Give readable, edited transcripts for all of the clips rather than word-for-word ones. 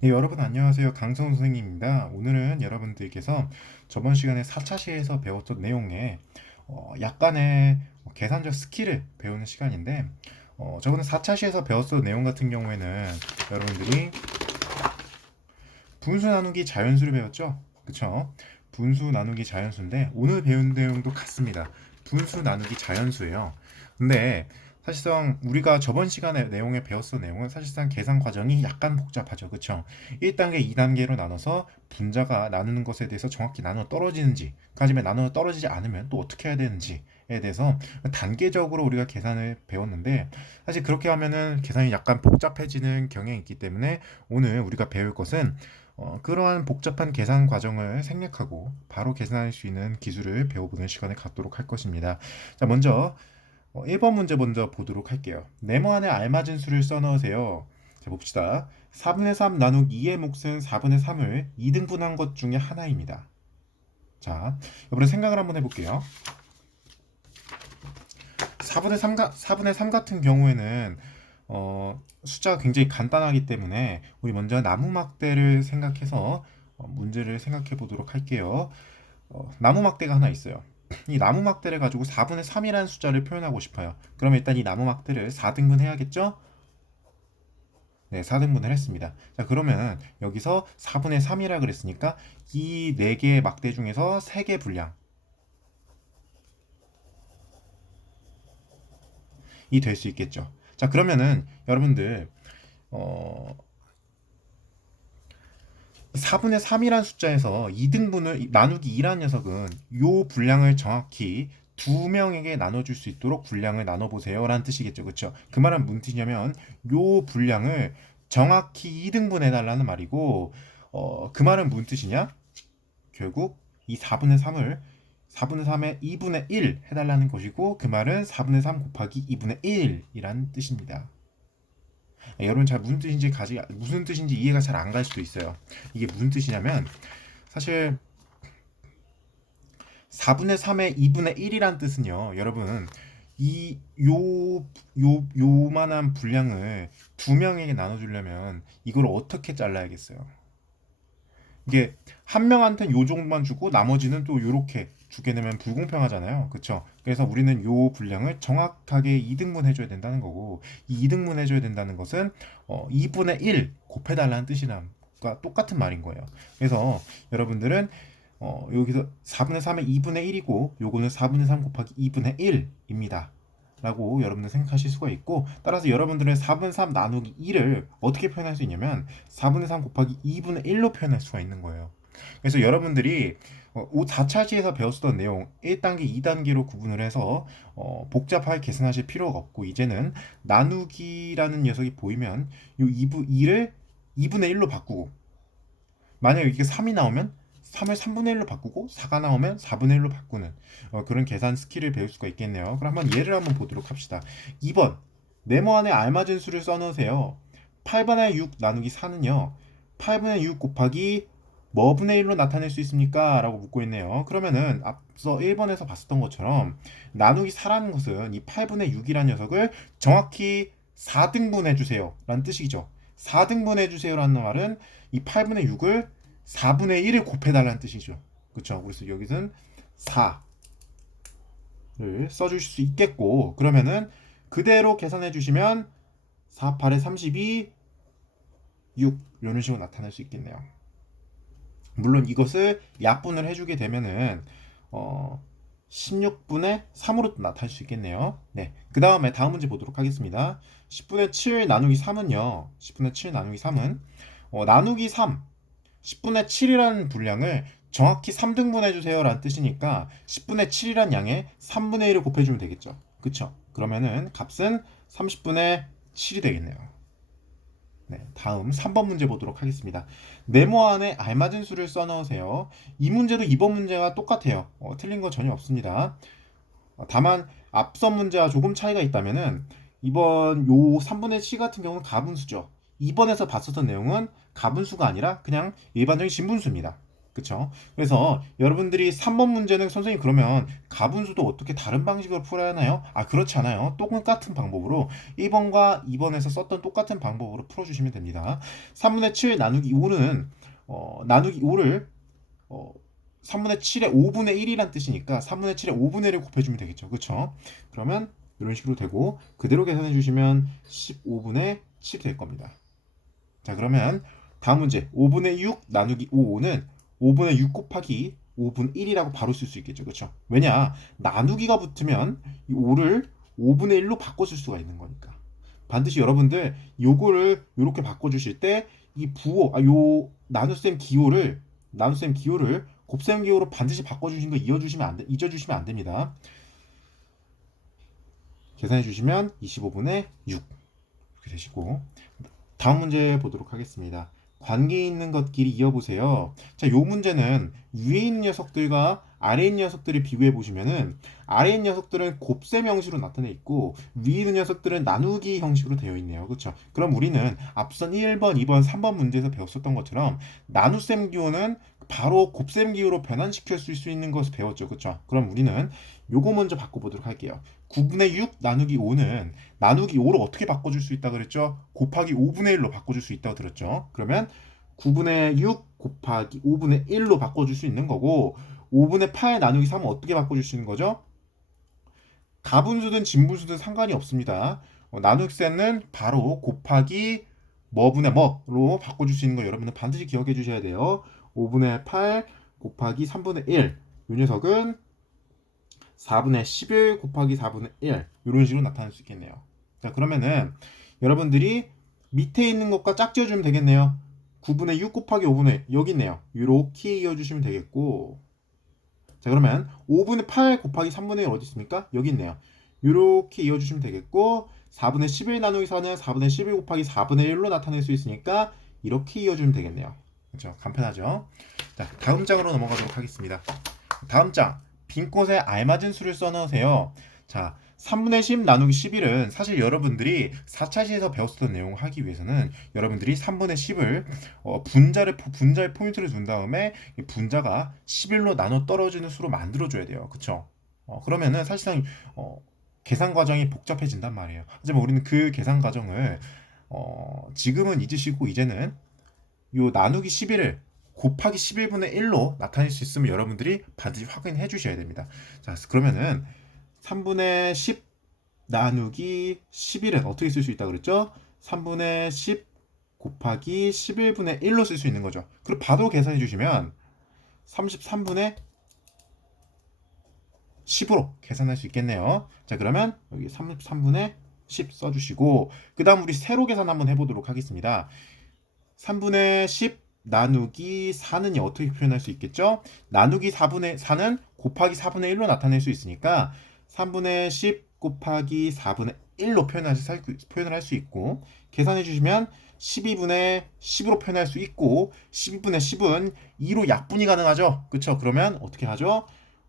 네, 여러분 안녕하세요. 강성 선생님입니다. 오늘은 여러분들께서 저번 시간에 4차 시에서 배웠던 내용에 약간의 계산적 스킬을 배우는 시간인데 저번에 4차 시에서 배웠던 내용 같은 경우에는 여러분들이 분수 나누기 자연수를 배웠죠? 그쵸? 분수 나누기 자연수인데 오늘 배운 내용도 같습니다. 분수 나누기 자연수예요. 근데 사실상 우리가 저번 시간에 내용에 배웠던 내용은 사실상 계산 과정이 약간 복잡하죠. 그쵸? 1단계, 2단계로 나눠서 분자가 나누는 것에 대해서 정확히 나눠 떨어지는지, 가지면 나눠 떨어지지 않으면 또 어떻게 해야 되는지에 대해서 단계적으로 우리가 계산을 배웠는데 사실 그렇게 하면은 계산이 약간 복잡해지는 경향이 있기 때문에 오늘 우리가 배울 것은 그러한 복잡한 계산 과정을 생략하고 바로 계산할 수 있는 기술을 배워보는 시간을 갖도록 할 것입니다. 자, 먼저 1번 문제 먼저 보도록 할게요. 네모 안에 알맞은 수를 써넣으세요. 자, 봅시다. 4분의 3 나누기 2의 몫은 4분의 3을 2등분한 것 중에 하나입니다. 자, 이번에 생각을 한번 해볼게요. 4분의 3 같은 경우에는 숫자가 굉장히 간단하기 때문에 우리 먼저 나무 막대를 생각해서 문제를 생각해 보도록 할게요. 나무 막대가 하나 있어요. 이 나무 막대를 가지고 4분의 3이라는 숫자를 표현하고 싶어요. 그러면 일단 이 나무 막대를 4등분 해야겠죠? 네, 4등분을 했습니다. 자, 그러면 여기서 4분의 3이라 그랬으니까 이 4개의 막대 중에서 3개 분량이 될 수 있겠죠. 자, 그러면은 여러분들 어, 4분의 3이라는 숫자에서 2등분을 나누기 2라는 녀석은 요 분량을 정확히 두 명에게 나눠줄 수 있도록 분량을 나눠보세요 라는 뜻이겠죠. 그쵸? 그 말은 무슨 뜻이냐면 요 분량을 정확히 2등분 해달라는 말이고 그 말은 무슨 뜻이냐? 결국 이 4분의 3을 4분의 3의 2분의 1 해달라는 것이고 그 말은 4분의 3 곱하기 2분의 1이라는 뜻입니다. 여러분 잘 무슨 뜻인지 이해가 잘 안 갈 수도 있어요. 이게 무슨 뜻이냐면 사실 4분의 3의 2분의 1이란 뜻은요. 여러분 요만한 분량을 두 명에게 나눠주려면 이걸 어떻게 잘라야겠어요? 이게 한 명한테는 요 정도만 주고 나머지는 또 요렇게 주게 되면 불공평하잖아요. 그쵸? 그래서 우리는 요 분량을 정확하게 2등분 해줘야 된다는 거고 이 2등분 해줘야 된다는 것은 2분의 1 곱해달라는 뜻이랑 똑같은 말인 거예요. 그래서 여러분들은 여기서 4분의 3의 2분의 1이고 요거는 4분의 3 곱하기 2분의 1입니다. 라고 여러분들 생각하실 수가 있고 따라서 여러분들은 4분의 3 나누기 2를 어떻게 표현할 수 있냐면 4분의 3 곱하기 2분의 1로 표현할 수가 있는 거예요. 그래서 여러분들이 4차시에서 배웠던 내용 1단계, 2단계로 구분을 해서 복잡하게 계산하실 필요가 없고 이제는 나누기라는 녀석이 보이면 이 2를 2분의 1로 바꾸고 만약에 이게 3이 나오면 3을 3분의 1로 바꾸고 4가 나오면 4분의 1로 바꾸는 그런 계산 스킬을 배울 수가 있겠네요. 그럼 한번 예를 한번 보도록 합시다. 2번 네모 안에 알맞은 수를 써놓으세요. 8분의 6 나누기 4는요. 8분의 6 곱하기 뭐 분의 1로 나타낼 수 있습니까? 라고 묻고 있네요. 그러면은 앞서 1번에서 봤었던 것처럼 나누기 4라는 것은 이 8분의 6이라는 녀석을 정확히 4등분 해주세요 라는 뜻이죠. 4등분 해주세요 라는 말은 이 8분의 6을 4분의 1을 곱해달라는 뜻이죠. 그쵸? 그래서 여기서는 4를 써주실 수 있겠고 그러면은 그대로 계산해 주시면 4, 8에 32, 6 이런 식으로 나타낼 수 있겠네요. 물론 이것을 약분을 해주게 되면은 16분의 3으로 나타낼 수 있겠네요. 네. 그 다음에 다음 문제 보도록 하겠습니다. 10분의 7 나누기 3은요. 10분의 7 나누기 3은 나누기 3 10분의 7이라는 분량을 정확히 3등분 해주세요 라는 뜻이니까 10분의 7이라는 양에 3분의 1을 곱해주면 되겠죠. 그쵸? 그러면은 값은 30분의 7이 되겠네요. 네, 다음 3번 문제 보도록 하겠습니다. 네모 안에 알맞은 수를 써넣으세요. 이 문제도 이번 문제와 똑같아요. 틀린 거 전혀 없습니다. 다만 앞선 문제와 조금 차이가 있다면은 이번 요 3분의 7 같은 경우는 가분수죠. 2번에서 봤었던 내용은 가분수가 아니라 그냥 일반적인 진분수입니다. 그쵸? 그래서 여러분들이 3번 문제는 선생님 그러면 가분수도 어떻게 다른 방식으로 풀어야 하나요? 아, 그렇지 않아요. 똑같은 방법으로 1번과 2번에서 썼던 똑같은 방법으로 풀어주시면 됩니다. 3분의 7 나누기 5는 나누기 5를 3분의 7의 5분의 1이란 뜻이니까 3분의 7의 5분의 1을 곱해주면 되겠죠. 그쵸? 그러면 이런 식으로 되고 그대로 계산해 주시면 15분의 7이 될 겁니다. 자, 그러면 다음 문제 5분의 6 나누기 5는 5분의 6 곱하기 5분의 1이라고 바로 쓸 수 있겠죠. 그렇죠? 왜냐? 나누기가 붙으면 이 5를 5분의 1로 바꿔 쓸 수가 있는 거니까. 반드시 여러분들 요거를 요렇게 바꿔 주실 때 이 부호 요 나눗셈 기호를 곱셈 기호로 반드시 바꿔 주신 거 잊어 주시면 안 됩니다. 계산해 주시면 25분의 6 이렇게 되시고 다음 문제 보도록 하겠습니다. 관계 있는 것끼리 이어보세요. 자, 요 문제는 위에 있는 녀석들과 아래에 있는 녀석들을 비교해 보시면은 아래에 있는 녀석들은 곱셈 형식으로 나타내 있고 위에 있는 녀석들은 나누기 형식으로 되어 있네요. 그렇죠? 그럼 우리는 앞선 1번, 2번, 3번 문제에서 배웠었던 것처럼 나눗셈 기호는 바로 곱셈 기호로 변환시켜 쓸 수 있는 것을 배웠죠. 그렇죠? 그럼 우리는 요거 먼저 바꿔보도록 할게요. 9분의 6 나누기 5는 나누기 5를 어떻게 바꿔줄 수 있다 그랬죠? 곱하기 5분의 1로 바꿔줄 수 있다고 들었죠? 그러면 9분의 6 곱하기 5분의 1로 바꿔줄 수 있는 거고 5분의 8 나누기 3은 어떻게 바꿔줄 수 있는 거죠? 가분수든 진분수든 상관이 없습니다. 나눗셈은 바로 곱하기 뭐분의 뭐로 바꿔줄 수 있는 거 여러분은 반드시 기억해 주셔야 돼요. 5분의 8 곱하기 3분의 1. 이 녀석은 4분의 11 곱하기 4분의 1 이런 식으로 나타낼 수 있겠네요. 자, 그러면은 여러분들이 밑에 있는 것과 짝지어주면 되겠네요. 9분의 6 곱하기 5분의 여기 있네요. 이렇게 이어주시면 되겠고 자, 그러면 5분의 8 곱하기 3분의 1 어디 있습니까? 여기 있네요. 이렇게 이어주시면 되겠고 4분의 11 나누기 4는 4분의 11 곱하기 4분의 1로 나타낼 수 있으니까 이렇게 이어주면 되겠네요. 그렇죠? 간편하죠? 자, 다음 장으로 넘어가도록 하겠습니다. 다음 장 빈 곳에 알맞은 수를 써넣으세요. 자, 3분의 10 나누기 11은 사실 여러분들이 4차 시에서 배웠었던 내용을 하기 위해서는 여러분들이 3분의 10을 분자의 포인트를 둔 다음에 이 분자가 11로 나눠 떨어지는 수로 만들어줘야 돼요. 그쵸? 그러면은 사실상 계산 과정이 복잡해진단 말이에요. 하지만 우리는 그 계산 과정을 지금은 잊으시고 이제는 요 나누기 11을 곱하기 11분의 1로 나타낼 수 있으면 여러분들이 반드시 확인해 주셔야 됩니다. 자, 그러면은 3분의 10 나누기 11은 어떻게 쓸 수 있다고 그랬죠? 3분의 10 곱하기 11분의 1로 쓸 수 있는 거죠. 그럼 바로 계산해 주시면 33분의 10으로 계산할 수 있겠네요. 자, 그러면 여기 33분의 10 써주시고 그 다음 우리 세로 계산 한번 해보도록 하겠습니다. 3분의 10 나누기 4는 어떻게 표현할 수 있겠죠? 나누기 4는 곱하기 4분의 1로 나타낼 수 있으니까 3분의 10 곱하기 4분의 1로 표현을 할 수 있고 계산해 주시면 12분의 10으로 표현할 수 있고 12분의 10은 2로 약분이 가능하죠. 그쵸? 그러면 어떻게 하죠?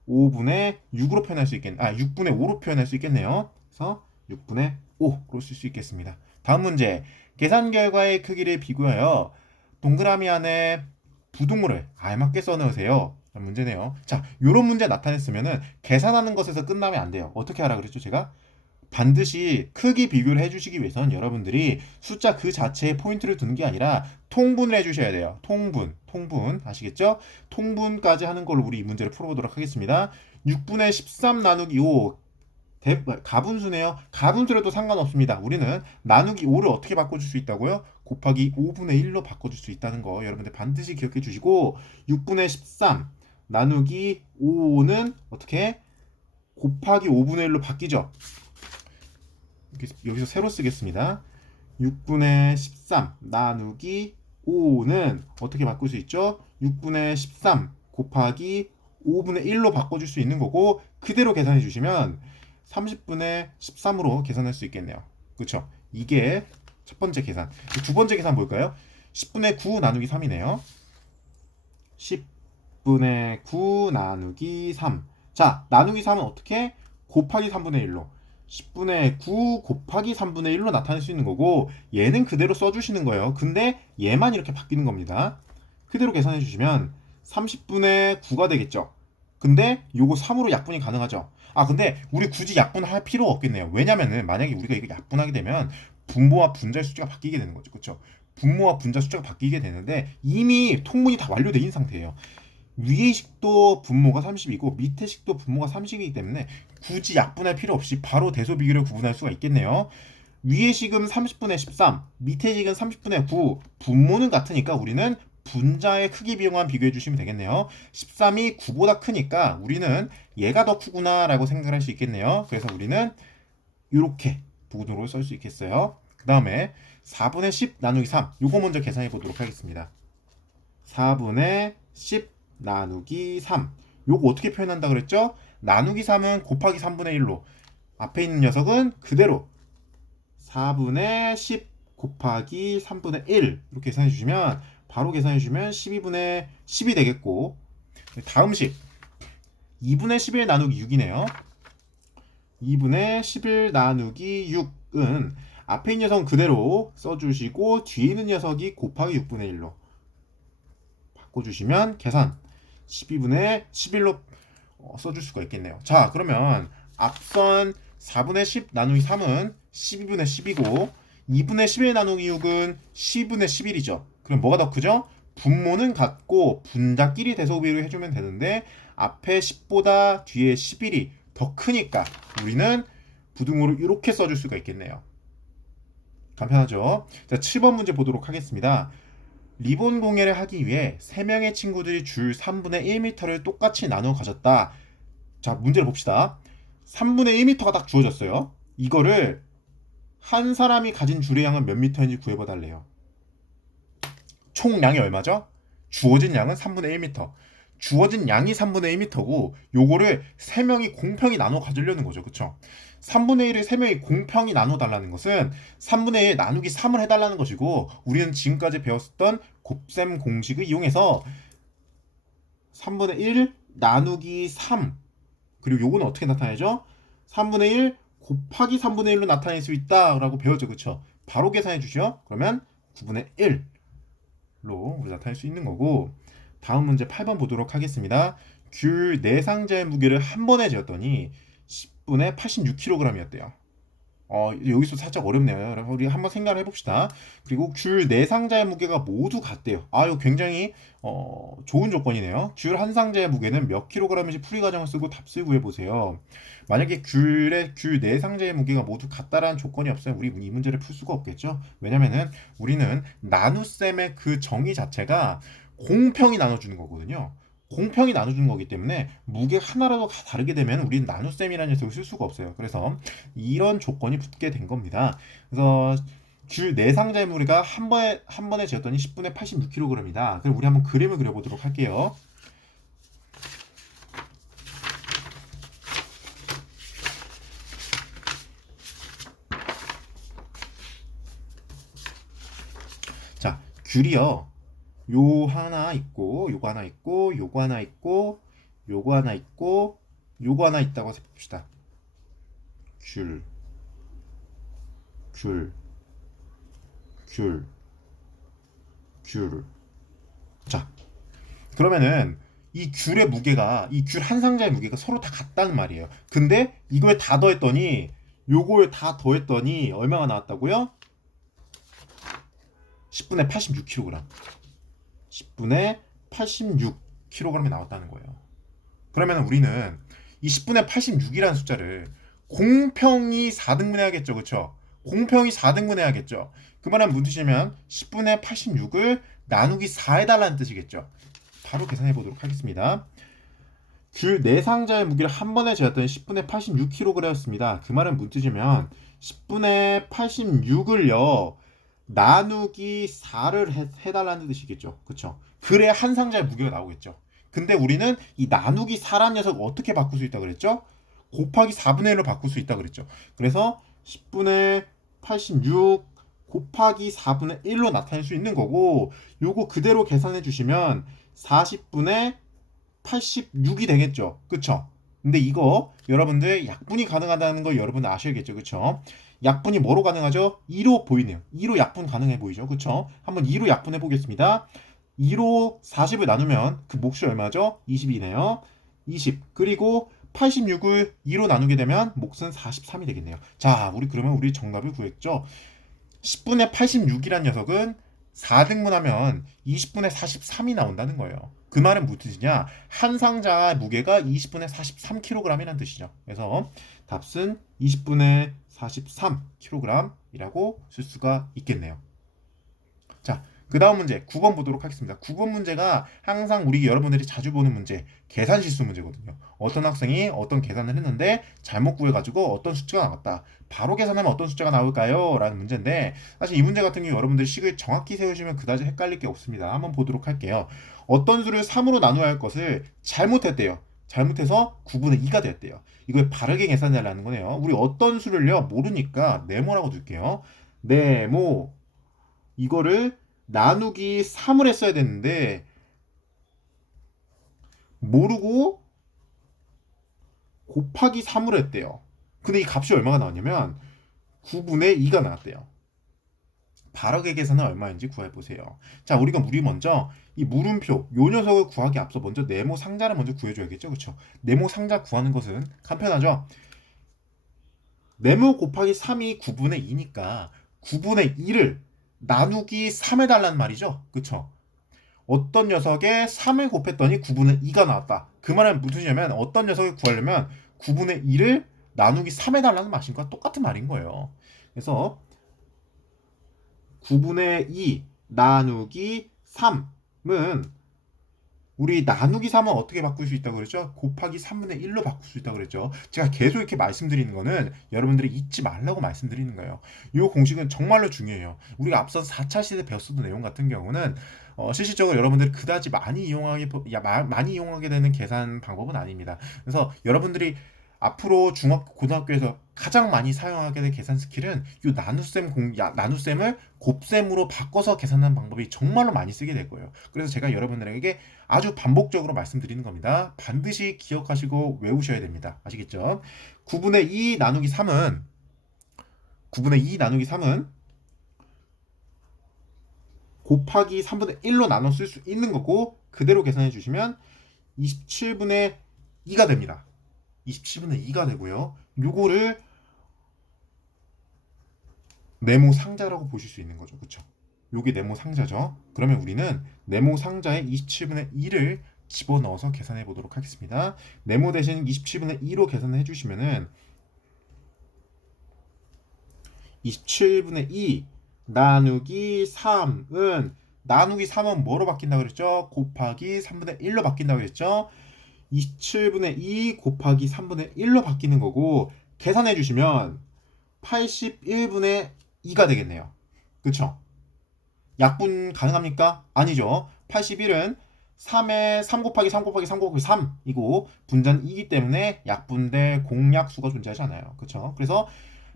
5분의 6으로 표현할 수 있겠네. 6분의 5로 표현할 수 있겠네요. 그래서 6분의 5로 쓸 수 있겠습니다. 다음 문제. 계산 결과의 크기를 비교하여 동그라미 안에 부동물을 알맞게 써넣으세요. 문제네요. 자, 요런 문제 나타냈으면은 계산하는 것에서 끝나면 안 돼요. 어떻게 하라 그랬죠, 제가? 반드시 크기 비교를 해주시기 위해서는 여러분들이 숫자 그 자체에 포인트를 두는 게 아니라 통분을 해주셔야 돼요. 통분 아시겠죠? 통분까지 하는 걸로 우리 이 문제를 풀어보도록 하겠습니다. 6분의 13 나누기 5 가분수네요. 가분수라도 상관없습니다. 우리는 나누기 5를 어떻게 바꿔줄 수 있다고요? 곱하기 5분의 1로 바꿔줄 수 있다는 거 여러분들 반드시 기억해 주시고 6분의 13 나누기 5는 어떻게? 곱하기 5분의 1로 바뀌죠. 여기서 세로 쓰겠습니다. 6분의 13 나누기 5는 어떻게 바꿀 수 있죠? 6분의 13 곱하기 5분의 1로 바꿔줄 수 있는 거고 그대로 계산해 주시면 30분의 13으로 계산할 수 있겠네요. 그렇죠? 이게 첫 번째 계산. 두 번째 계산 볼까요? 10분의 9 나누기 3이네요. 10분의 9 나누기 3. 자, 나누기 3은 어떻게? 곱하기 3분의 1로. 10분의 9 곱하기 3분의 1로 나타낼 수 있는 거고 얘는 그대로 써주시는 거예요. 근데 얘만 이렇게 바뀌는 겁니다. 그대로 계산해 주시면 30분의 9가 되겠죠. 근데 요거 3으로 약분이 가능하죠. 근데 우리 굳이 약분할 필요가 없겠네요. 왜냐면은 만약에 우리가 이거 약분하게 되면 분모와 분자의 숫자가 바뀌게 되는 거죠. 그렇죠? 분모와 분자 숫자가 바뀌게 되는데 이미 통분이 다 완료돼 있는 상태예요. 위의 식도 분모가 30이고 밑에 식도 분모가 30이기 때문에 굳이 약분할 필요 없이 바로 대소 비교를 구분할 수가 있겠네요. 위의 식은 30분의 13, 밑에 식은 30분의 9. 분모는 같으니까 우리는 분자의 크기 비용만 비교해 주시면 되겠네요. 13이 9보다 크니까 우리는 얘가 더 크구나 라고 생각을 할 수 있겠네요. 그래서 우리는 이렇게 부분으로 쓸 수 있겠어요. 그 다음에 4분의 10 나누기 3 요거 먼저 계산해 보도록 하겠습니다. 4분의 10 나누기 3 요거 어떻게 표현한다 그랬죠? 나누기 3은 곱하기 3분의 1로 앞에 있는 녀석은 그대로 4분의 10 곱하기 3분의 1 이렇게 계산해 주시면 바로 계산해 주시면 12분의 10이 되겠고 다음 식 2분의 11 나누기 6이네요. 2분의 11 나누기 6은 앞에 있는 녀석은 그대로 써주시고 뒤에 있는 녀석이 곱하기 6분의 1로 바꿔주시면 계산 12분의 11로 써줄 수가 있겠네요. 자, 그러면 앞선 4분의 10 나누기 3은 12분의 10이고 2분의 11 나누기 6은 10분의 11이죠. 그럼 뭐가 더 크죠? 분모는 같고 분자끼리 대소비를 해주면 되는데 앞에 10보다 뒤에 11이 더 크니까 우리는 부등호를 이렇게 써줄 수가 있겠네요. 간편하죠? 자, 7번 문제 보도록 하겠습니다. 리본 공예를 하기 위해 3명의 친구들이 줄 3분의 1m를 똑같이 나눠 가졌다. 자, 문제를 봅시다. 3분의 1m가 딱 주어졌어요. 이거를 한 사람이 가진 줄의 양은 몇 미터인지 구해봐 달래요. 총량이 얼마죠? 주어진 양은 3분의 1m. 주어진 양이 3분의 1m고 요거를 3명이 공평히 나눠 가지려는 거죠. 그쵸? 3분의 1을 3명이 공평히 나눠 달라는 것은 3분의 1 나누기 3을 해달라는 것이고 우리는 지금까지 배웠었던 곱셈 공식을 이용해서 3분의 1 나누기 3 그리고 요거는 어떻게 나타내죠? 3분의 1 곱하기 3분의 1로 나타낼 수 있다라고 배웠죠. 그쵸? 바로 계산해 주죠. 그러면 9분의 1로 우리 나타낼 수 있는 거고 다음 문제 8번 보도록 하겠습니다. 귤 4상자의 무게를 한 번에 재었더니 10분의 86kg이었대요. 여기서 살짝 어렵네요. 여러분 우리 한번 생각을 해봅시다. 그리고 귤 4상자의 무게가 모두 같대요. 이거 굉장히 좋은 조건이네요. 귤 한 상자의 무게는 몇 킬로그램인지 풀이 과정을 쓰고 답을 구해보세요. 만약에 귤 4상자의 무게가 모두 같다라는 조건이 없으면 우리 이 문제를 풀 수가 없겠죠. 왜냐면은 우리는 나눗셈의 그 정의 자체가 공평히 나눠주는 거거든요. 공평히 나눠주는 거기 때문에 무게 하나라도 다르게 되면 우리는 나눗셈이라는 녀석을 쓸 수가 없어요. 그래서 이런 조건이 붙게 된 겁니다. 그래서 귤 4상자의 무게가 한 번에 재었더니 10분의 86kg이다. 그럼 우리 한번 그림을 그려보도록 할게요. 자, 귤이요. 요 하나 있고 요거 하나 있고 요거 하나 있고 요거 하나 있고 요거 하나 있다고 해봅시다. 귤, 귤, 귤, 귤. 자, 그러면은 이 귤의 무게가 이 귤 한 상자의 무게가 서로 다 같다는 말이에요. 근데 이걸 다 더했더니 요걸 다 더했더니 얼마가 나왔다고요? 10분의 86kg. 10분의 86kg이 나왔다는 거예요. 그러면 우리는 이 10분의 86이라는 숫자를 공평히 4등분 해야겠죠. 그쵸? 공평히 4등분 해야겠죠. 그 말은 무슨 뜻이냐면 10분의 86을 나누기 4 해달라는 뜻이겠죠. 바로 계산해 보도록 하겠습니다. 귤 4상자의 무게를 한 번에 재었더니 10분의 86kg였습니다. 그 말은 무슨 뜻이냐면 10분의 86을요 나누기 4를 해달라는 뜻이겠죠. 그쵸? 그래야 한 상자의 무게가 나오겠죠. 근데 우리는 이 나누기 4라는 녀석을 어떻게 바꿀 수 있다 그랬죠? 곱하기 4분의 1로 바꿀 수 있다 그랬죠. 그래서 10분의 86 곱하기 4분의 1로 나타낼 수 있는 거고 요거 그대로 계산해 주시면 40분의 86이 되겠죠. 그쵸? 근데 이거 여러분들 약분이 가능하다는 거 여러분 아셔야겠죠. 그쵸? 약분이 뭐로 가능하죠? 2로 보이네요. 2로 약분 가능해 보이죠. 그쵸? 한번 2로 약분해 보겠습니다. 2로 40을 나누면 그 몫이 얼마죠? 20이네요. 20. 그리고 86을 2로 나누게 되면 몫은 43이 되겠네요. 자, 그러면 우리 정답을 구했죠. 10분의 86이란 녀석은 4등분하면 20분의 43이 나온다는 거예요. 그 말은 무슨 뜻이냐? 한 상자의 무게가 20분의 43kg이라는 뜻이죠. 그래서 답은 20분의 43kg이라고 쓸 수가 있겠네요. 자, 그 다음 문제 9번 보도록 하겠습니다. 9번 문제가 항상 우리 여러분들이 자주 보는 문제, 계산 실수 문제거든요. 어떤 학생이 어떤 계산을 했는데 잘못 구해가지고 어떤 숫자가 나왔다. 바로 계산하면 어떤 숫자가 나올까요? 라는 문제인데 사실 이 문제 같은 경우 여러분들이 식을 정확히 세우시면 그다지 헷갈릴 게 없습니다. 한번 보도록 할게요. 어떤 수를 3으로 나누어야 할 것을 잘못했대요. 잘못해서 9분의 2가 됐대요. 이걸 바르게 계산해라는 거네요. 우리 어떤 수를요 모르니까 네모라고 둘게요. 네모 이거를 나누기 3을 했어야 됐는데 모르고 곱하기 3을 했대요. 근데 이 값이 얼마가 나왔냐면 9분의 2가 나왔대요. 바르게 계산은 얼마인지 구해보세요. 자, 우리 먼저 이 물음표 요 녀석을 구하기 앞서 먼저 네모 상자를 먼저 구해줘야겠죠. 그렇죠? 네모 상자 구하는 것은 간편하죠. 네모 곱하기 3이 9분의 2니까 9분의 2를 나누기 3 해달라는 말이죠. 그쵸? 어떤 녀석에 3을 곱했더니 9분의 2가 나왔다. 그 말은 무슨 뜻이냐면 어떤 녀석을 구하려면 9분의 2를 나누기 3 해달라는 말인과 똑같은 말인 거예요. 그래서 9분의 2 나누기 3은 우리 나누기 3은 어떻게 바꿀 수 있다고 그랬죠? 곱하기 3분의 1로 바꿀 수 있다고 그랬죠. 제가 계속 이렇게 말씀드리는 거는 여러분들이 잊지 말라고 말씀드리는 거예요. 이 공식은 정말로 중요해요. 우리가 앞선 4차 시대 배웠었던 내용 같은 경우는 실질적으로 여러분들이 그다지 많이 이용하게 되는 계산 방법은 아닙니다. 그래서 여러분들이 앞으로 중학교, 고등학교에서 가장 많이 사용하게 될 계산 스킬은 이 나눗셈을 곱셈으로 바꿔서 계산하는 방법이 정말로 많이 쓰게 될 거예요. 그래서 제가 여러분들에게 아주 반복적으로 말씀드리는 겁니다. 반드시 기억하시고 외우셔야 됩니다. 아시겠죠? 9분의 2 나누기 3은 9분의 2 나누기 3은 곱하기 3분의 1로 나눠 쓸 수 있는 거고 그대로 계산해 주시면 27분의 2가 됩니다. 27분의 2가 되고요. 요거를 네모 상자라고 보실 수 있는 거죠. 그쵸? 요게 네모 상자죠. 그러면 우리는 네모 상자에 27분의 2를 집어넣어서 계산해 보도록 하겠습니다. 네모 대신 27분의 2로 계산해 주시면은 27분의 2 나누기 3은 나누기 3은 뭐로 바뀐다고 그랬죠? 곱하기 3분의 1로 바뀐다고 그랬죠? 27분의 2 곱하기 3분의 1로 바뀌는 거고 계산해 주시면 81분의 2가 되겠네요. 그쵸? 약분 가능합니까? 아니죠. 81은 3에 3 곱하기 3 곱하기 3 곱하기 3이고 분자는 2기 때문에 약분될 공약수가 존재하지 않아요. 그쵸? 그래서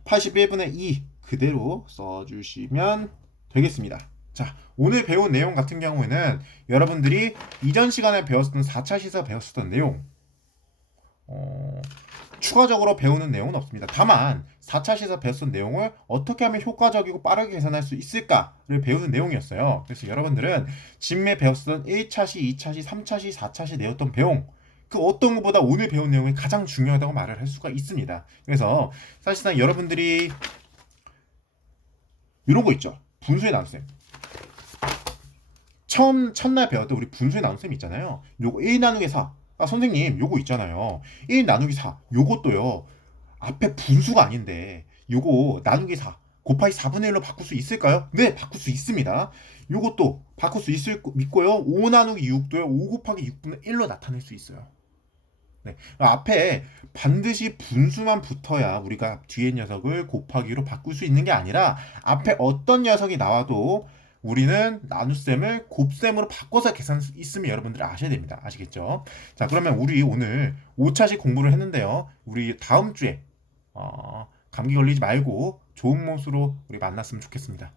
81분의 2 그대로 써주시면 되겠습니다. 자, 오늘 배운 내용 같은 경우에는 여러분들이 이전 시간에 배웠던 4차 시사 배웠었던 내용 추가적으로 배우는 내용은 없습니다. 다만 4차 시사 배웠던 내용을 어떻게 하면 효과적이고 빠르게 계산할 수 있을까를 배우는 내용이었어요. 그래서 여러분들은 지금에 배웠던 1차시, 2차시, 3차시, 4차시 내었던 배움 그 어떤 것보다 오늘 배운 내용이 가장 중요하다고 말을 할 수가 있습니다. 그래서 사실상 여러분들이 이런 거 있죠. 분수의 나눗셈. 첫날 배웠던 우리 분수의 나눗셈 있잖아요. 요거 1 나누기 4. 아, 선생님, 요거 있잖아요. 1 나누기 4. 요것도요. 앞에 분수가 아닌데 요거 나누기 4 곱하기 4분의 1로 바꿀 수 있을까요? 네, 바꿀 수 있습니다. 요것도 바꿀 수 있을 믿고요. 5 나누기 6도요. 5 곱하기 6분의 1로 나타낼 수 있어요. 네. 앞에 반드시 분수만 붙어야 우리가 뒤에 녀석을 곱하기로 바꿀 수 있는 게 아니라 앞에 어떤 녀석이 나와도 우리는 나눗셈을 곱셈으로 바꿔서 계산할 수 있으면 여러분들 아셔야 됩니다. 아시겠죠? 자, 그러면 우리 오늘 5차식 공부를 했는데요. 우리 다음 주에 감기 걸리지 말고 좋은 모습으로 우리 만났으면 좋겠습니다.